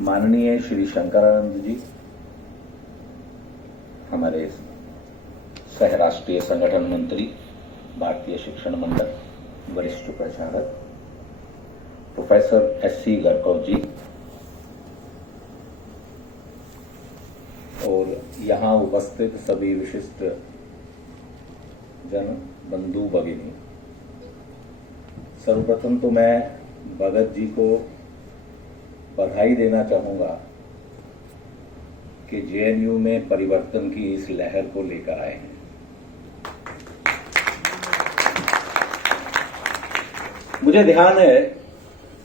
माननीय श्री शंकरानंद जी, हमारे सह राष्ट्रीय संगठन मंत्री, भारतीय शिक्षण मंडल, वरिष्ठ प्रचारक प्रोफेसर एस.सी. गरकव जी और यहाँ उपस्थित सभी विशिष्ट जन, बंधु भगिनी, सर्वप्रथम तो मैं भगत जी को बधाई देना चाहूंगा कि जेएनयू में परिवर्तन की इस लहर को लेकर आए हैं। मुझे ध्यान है,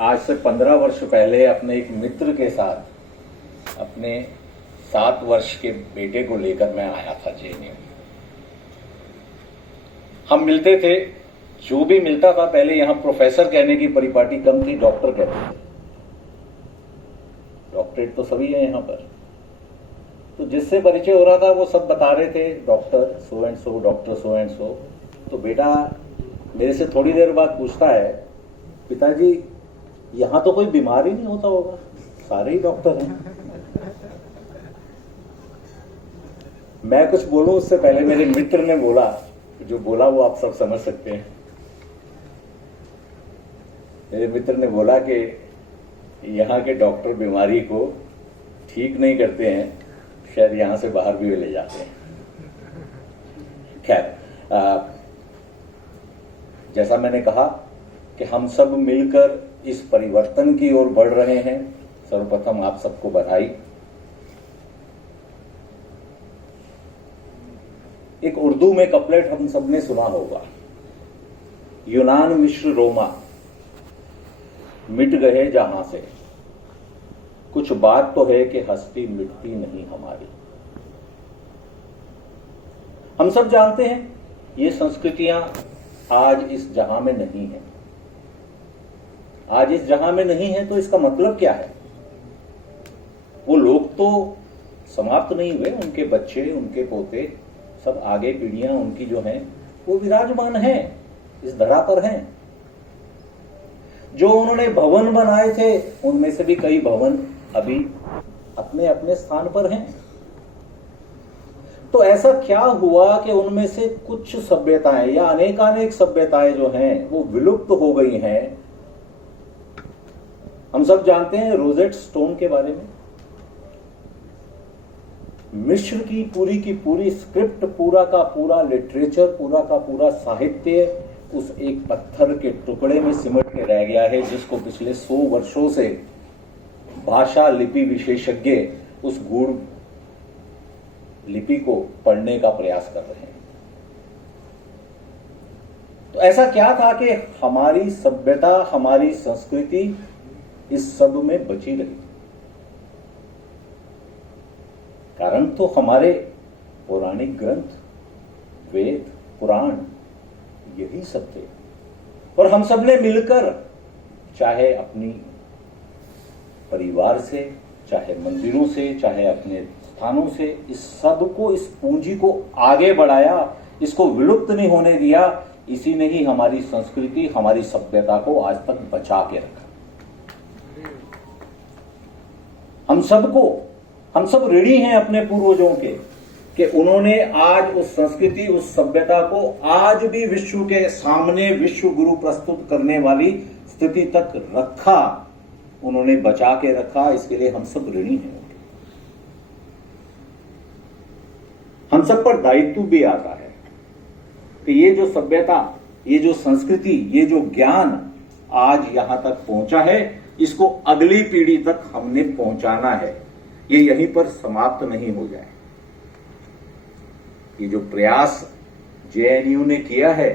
आज से 15 वर्ष पहले अपने एक मित्र के साथ अपने 7 वर्ष के बेटे को लेकर मैं आया था जेएनयू। हम मिलते थे, जो भी मिलता था पहले यहां प्रोफेसर कहने की परिपाटी कम थी, डॉक्टर कहते थे। डॉक्टरेट तो सभी है यहां पर, तो जिससे परिचय हो रहा था वो सब बता रहे थे doctor so and so, doctor so and so. तो बेटा मेरे से थोड़ी देर बाद पूछता है, पिताजी यहां तो कोई बीमार ही नहीं होता होगा, सारे ही डॉक्टर हैं। मैं कुछ बोलूं उससे पहले मेरे मित्र ने बोला, जो बोला वो आप सब समझ सकते हैं। मेरे मित्र ने बोला कि यहाँ के डॉक्टर बीमारी को ठीक नहीं करते हैं, शायद यहां से बाहर भी ले जाते हैं। खैर, जैसा मैंने कहा कि हम सब मिलकर इस परिवर्तन की ओर बढ़ रहे हैं। सर्वप्रथम आप सबको बधाई। एक उर्दू में कपलेट हम सबने सुना होगा, यूनान मिश्र रोमा मिट गए जहां से, कुछ बात तो है कि हस्ती मिटती नहीं हमारी। हम सब जानते हैं ये संस्कृतियां आज इस जहां में नहीं है। आज इस जहां में नहीं है तो इसका मतलब क्या है? वो लोग तो समाप्त नहीं हुए, उनके बच्चे, उनके पोते, सब आगे पीढ़ियां उनकी जो हैं वो विराजमान हैं, इस धरा पर हैं। जो उन्होंने भवन बनाए थे उनमें से भी कई भवन अभी अपने अपने स्थान पर हैं। तो ऐसा क्या हुआ कि उनमें से कुछ सभ्यताएं या अनेकानेक सभ्यताएं जो हैं वो विलुप्त हो गई हैं? हम सब जानते हैं रोजेट स्टोन के बारे में। मिस्र की पूरी स्क्रिप्ट, पूरा का पूरा लिटरेचर, पूरा का पूरा साहित्य उस एक पत्थर के टुकड़े में सिमट के रह गया है, जिसको पिछले 100 वर्षों से भाषा लिपि विशेषज्ञ उस गूढ़ लिपि को पढ़ने का प्रयास कर रहे हैं। तो ऐसा क्या था कि हमारी सभ्यता, हमारी संस्कृति इस सब में बची रही? कारण तो हमारे पौराणिक ग्रंथ, वेद, पुराण, यही सब थे। और हम सब ने मिलकर, चाहे अपनी परिवार से, चाहे मंदिरों से, चाहे अपने स्थानों से, इस सब को, इस पूंजी को आगे बढ़ाया, इसको विलुप्त नहीं होने दिया। इसी ने ही हमारी संस्कृति, हमारी सभ्यता को आज तक बचा के रखा। हम सब ऋणी हैं अपने पूर्वजों के कि उन्होंने आज उस संस्कृति, उस सभ्यता को आज भी विश्व के सामने विश्व गुरु प्रस्तुत करने वाली स्थिति तक रखा, उन्होंने बचा के रखा। इसके लिए हम सब ऋणी हैं। हम सब पर दायित्व भी आता है कि ये जो सभ्यता, ये जो संस्कृति, ये जो ज्ञान आज यहां तक पहुंचा है, इसको अगली पीढ़ी तक हमने पहुंचाना है। ये यहीं पर समाप्त नहीं हो जाए। ये जो प्रयास जेएनयू ने किया है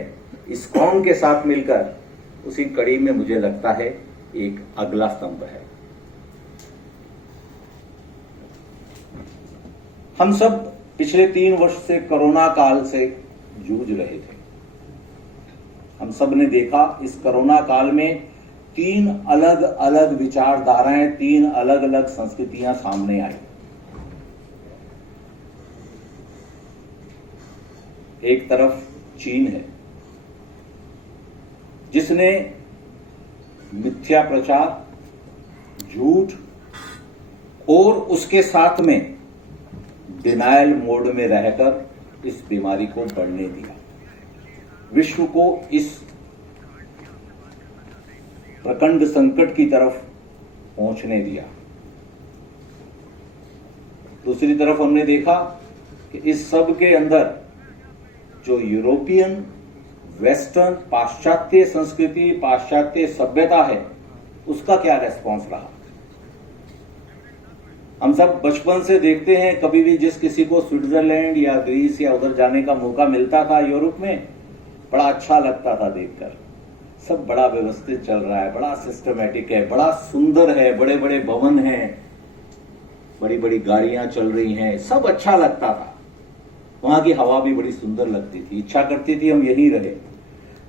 इस्कॉन के साथ मिलकर, उसी कड़ी में मुझे लगता है एक अगला स्तंभ है। हम सब पिछले 3 वर्ष से कोरोना काल से जूझ रहे थे। हम सब ने देखा इस कोरोना काल में 3 अलग अलग विचारधाराएं, 3 अलग अलग संस्कृतियां सामने आई। एक तरफ चीन है, जिसने मिथ्या प्रचार, झूठ और उसके साथ में डिनायल मोड में रहकर इस बीमारी को बढ़ने दिया, विश्व को इस प्रचंड संकट की तरफ पहुंचने दिया। दूसरी तरफ हमने देखा कि इस सब के अंदर जो यूरोपियन, वेस्टर्न, पाश्चात्य संस्कृति, पाश्चात्य सभ्यता है, उसका क्या रेस्पॉन्स रहा। हम सब बचपन से देखते हैं, कभी भी जिस किसी को स्विट्जरलैंड या ग्रीस या उधर जाने का मौका मिलता था यूरोप में, बड़ा अच्छा लगता था देखकर। सब बड़ा व्यवस्थित चल रहा है, बड़ा सिस्टमैटिक है, बड़ा सुंदर है, बड़े बड़े भवन हैं, बड़ी बड़ी गाड़ियां चल रही हैं, सब अच्छा लगता था। वहां की हवा भी बड़ी सुंदर लगती थी, इच्छा करती थी हम यहीं रहे।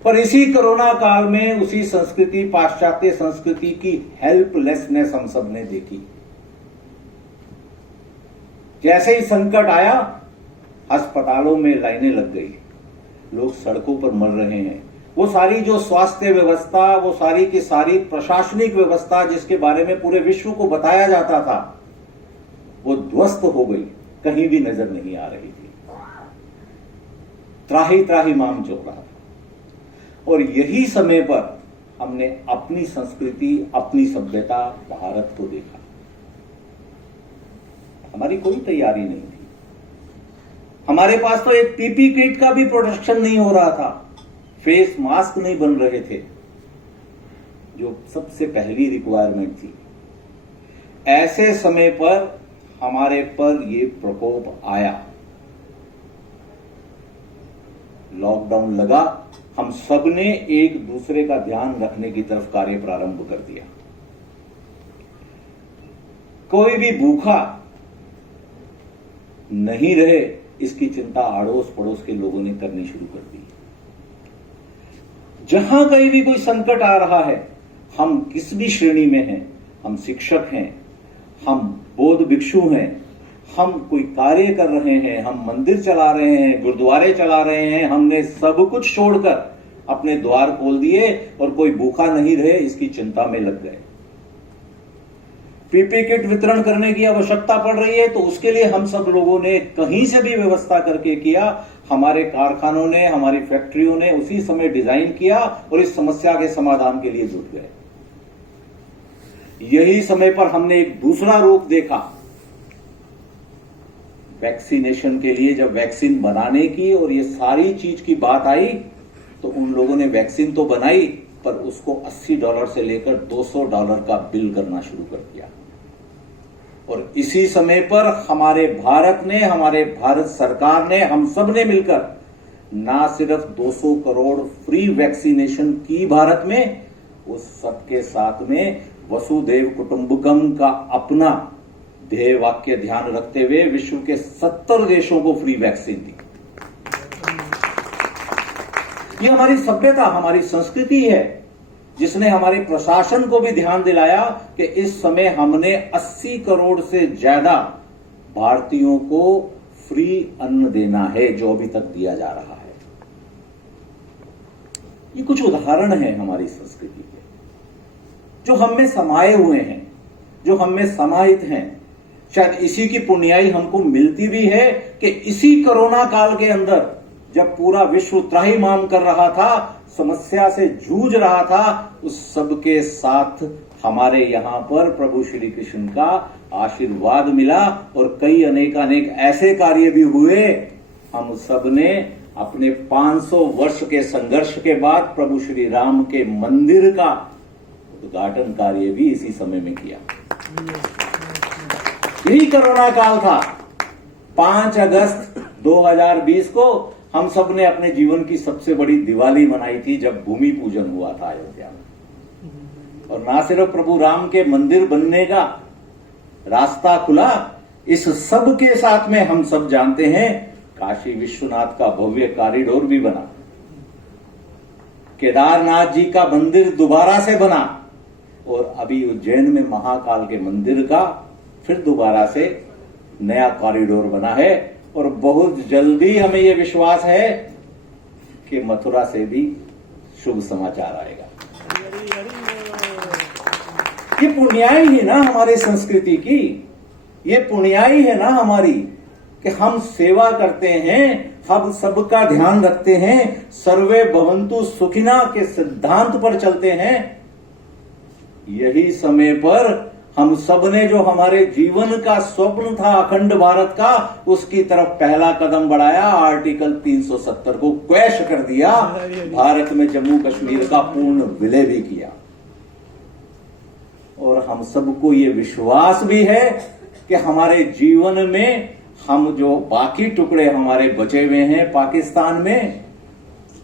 पर इसी कोरोना काल में उसी संस्कृति, पाश्चात्य संस्कृति की हेल्पलेसनेस हम सब ने देखी। जैसे ही संकट आया, अस्पतालों में लाइनें लग गई, लोग सड़कों पर मर रहे हैं। वो सारी जो स्वास्थ्य व्यवस्था, वो सारी की सारी प्रशासनिक व्यवस्था जिसके बारे में पूरे विश्व को बताया जाता था, वो ध्वस्त हो गई, कहीं भी नजर नहीं आ रही थी। त्राही त्राही माम चल रहा था। और यही समय पर हमने अपनी संस्कृति, अपनी सभ्यता, भारत को देखा। हमारी कोई तैयारी नहीं थी। हमारे पास तो एक पीपी किट का भी प्रोडक्शन नहीं हो रहा था, फेस मास्क नहीं बन रहे थे, जो सबसे पहली रिक्वायरमेंट थी। ऐसे समय पर हमारे पर ये प्रकोप आया, लॉकडाउन लगा, हम सबने एक दूसरे का ध्यान रखने की तरफ कार्य प्रारंभ कर दिया। कोई भी भूखा नहीं रहे, इसकी चिंता अड़ोस पड़ोस के लोगों ने करनी शुरू कर दी। जहां कहीं भी कोई संकट आ रहा है, हम किस भी श्रेणी में हैं, हम शिक्षक हैं, हम बौद्ध भिक्षु हैं, हम कोई कार्य कर रहे हैं, हम मंदिर चला रहे हैं, गुरुद्वारे चला रहे हैं, हमने सब कुछ छोड़कर अपने द्वार खोल दिए और कोई भूखा नहीं रहे, इसकी चिंता में लग गए। पीपी किट वितरण करने की आवश्यकता पड़ रही है, तो उसके लिए हम सब लोगों ने कहीं से भी व्यवस्था करके किया। हमारे कारखानों ने, हमारी फैक्ट्रियों ने उसी समय डिजाइन किया और इस समस्या के समाधान के लिए जुट गए। यही समय पर हमने एक दूसरा रूप देखा, वैक्सीनेशन के लिए जब वैक्सीन बनाने की और ये सारी चीज की बात आई, तो उन लोगों ने वैक्सीन तो बनाई, पर उसको $80 से लेकर $200 का बिल करना शुरू कर दिया। और इसी समय पर हमारे भारत ने, हमारे भारत सरकार ने, हम सब ने मिलकर ना सिर्फ 200 करोड़ फ्री वैक्सीनेशन की भारत में, उस सबके साथ में वसुधैव कुटुंबकम का अपना ध्येय वाक्य ध्यान रखते हुए विश्व के 70 देशों को फ्री वैक्सीन दी। ये हमारी सभ्यता, हमारी संस्कृति है, जिसने हमारे प्रशासन को भी ध्यान दिलाया कि इस समय हमने 80 करोड़ से ज्यादा भारतीयों को फ्री अन्न देना है, जो अभी तक दिया जा रहा है। ये कुछ उदाहरण हैं हमारी संस्कृति के, जो हम में समाये हुए हैं, जो हम में समाहित हैं। शायद इसी की पुण्याई हमको मिलती भी है कि इसी कोरोना काल के अंदर, जब पूरा विश्व त्राहिमाम कर रहा था, समस्या से जूझ रहा था, उस सब के साथ हमारे यहां पर प्रभु श्री कृष्ण का आशीर्वाद मिला और कई अनेक ऐसे कार्य भी हुए। हम सब ने अपने 500 वर्ष के संघर्ष के बाद प्रभु श्री राम के मंदिर का उद्घाटन कार्य भी इसी समय में किया। यही कोरोना काल था। 5 अगस्त 2020 को हम सब ने अपने जीवन की सबसे बड़ी दिवाली मनाई थी, जब भूमि पूजन हुआ था अयोध्या में। और ना सिर्फ प्रभु राम के मंदिर बनने का रास्ता खुला, इस सब के साथ में हम सब जानते हैं काशी विश्वनाथ का भव्य कॉरिडोर भी बना, केदारनाथ जी का मंदिर दोबारा से बना, और अभी उज्जैन में महाकाल के मंदिर का फिर दोबारा से नया कॉरिडोर बना है। और बहुत जल्दी हमें यह विश्वास है कि मथुरा से भी शुभ समाचार आएगा। ये पुण्याई ही ना हमारे संस्कृति की। ये पुण्याई है ना हमारी कि हम सेवा करते हैं, हम सबका ध्यान रखते हैं, सर्वे भवन्तु सुखिना के सिद्धांत पर चलते हैं। यही समय पर हम सब ने जो हमारे जीवन का स्वप्न था अखंड भारत का, उसकी तरफ पहला कदम बढ़ाया, आर्टिकल 370 को क्वैश कर दिया, भारत में जम्मू कश्मीर का पूर्ण विलय भी किया। और हम सबको ये विश्वास भी है कि हमारे जीवन में हम जो बाकी टुकड़े हमारे बचे हुए हैं पाकिस्तान में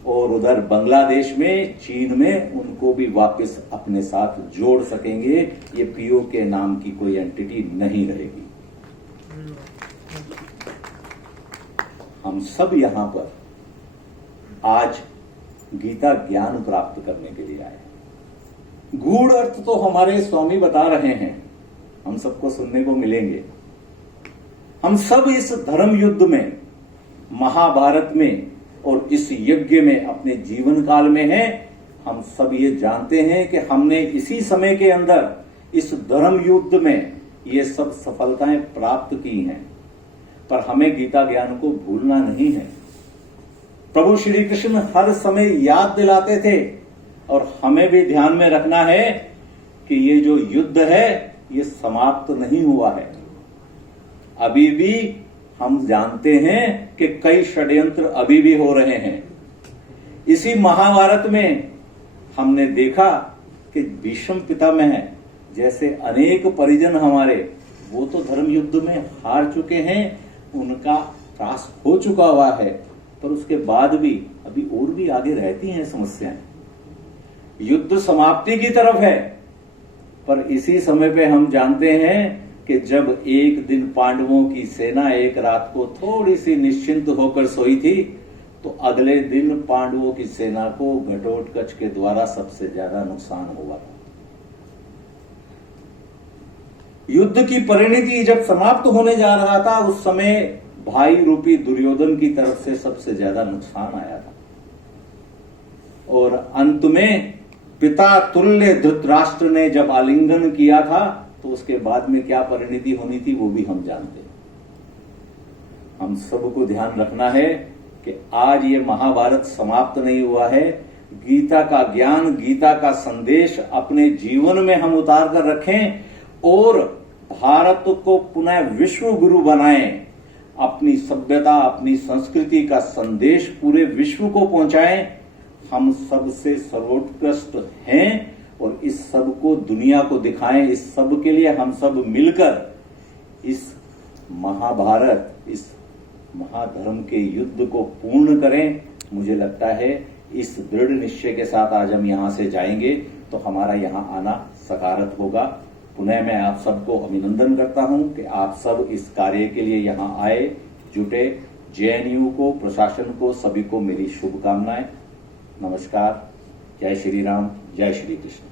और उधर बांग्लादेश में, चीन में, उनको भी वापस अपने साथ जोड़ सकेंगे। ये पीओके नाम की कोई एंटिटी नहीं रहेगी। हम सब यहां पर आज गीता ज्ञान प्राप्त करने के लिए आए हैं। गूढ़ अर्थ तो हमारे स्वामी बता रहे हैं, हम सबको सुनने को मिलेंगे। हम सब इस धर्म युद्ध में, महाभारत में और इस यज्ञ में अपने जीवन काल में हैं। हम सब ये जानते हैं कि हमने इसी समय के अंदर इस धर्म युद्ध में ये सब सफलताएं प्राप्त की हैं, पर हमें गीता ज्ञान को भूलना नहीं है। प्रभु श्री कृष्ण हर समय याद दिलाते थे और हमें भी ध्यान में रखना है कि ये जो युद्ध है ये समाप्त नहीं हुआ है। अभी भी हम जानते हैं कि कई षड्यंत्र अभी भी हो रहे हैं। इसी महाभारत में हमने देखा कि भीष्म पितामह जैसे अनेक परिजन हमारे, वो तो धर्म युद्ध में हार चुके हैं, उनका त्रास हो चुका हुआ है, पर उसके बाद भी अभी और भी आगे रहती हैं समस्याएं। युद्ध समाप्ति की तरफ है, पर इसी समय पे हम जानते हैं कि जब एक दिन पांडवों की सेना एक रात को थोड़ी सी निश्चिंत होकर सोई थी, तो अगले दिन पांडवों की सेना को घटोत्कच के द्वारा सबसे ज्यादा नुकसान हुआ था। युद्ध की परिणति जब समाप्त होने जा रहा था, उस समय भाई रूपी दुर्योधन की तरफ से सबसे ज्यादा नुकसान आया था। और अंत में पिता तुल्य धृतराष्ट्र ने जब आलिंगन किया था, तो उसके बाद में क्या परिणति होनी थी वो भी हम जानते हैं। हम सबको ध्यान रखना है कि आज ये महाभारत समाप्त नहीं हुआ है। गीता का ज्ञान, गीता का संदेश अपने जीवन में हम उतार कर रखें और भारत को पुनः विश्व गुरु बनाएं। अपनी सभ्यता, अपनी संस्कृति का संदेश पूरे विश्व को पहुंचाएं। हम सबसे सर्वोत्कृष्ट हैं और इस सब को दुनिया को दिखाएं। इस सब के लिए हम सब मिलकर इस महाभारत, इस महाधर्म के युद्ध को पूर्ण करें। मुझे लगता है इस दृढ़ निश्चय के साथ आज हम यहां से जाएंगे तो हमारा यहां आना सकारात्मक होगा। पुनः मैं आप सबको अभिनंदन करता हूं कि आप सब इस कार्य के लिए यहां आए, जुटे। जेएनयू को, प्रशासन को, सभी को मेरी शुभकामनाएं। नमस्कार। जय श्री राम, जय श्री कृष्ण।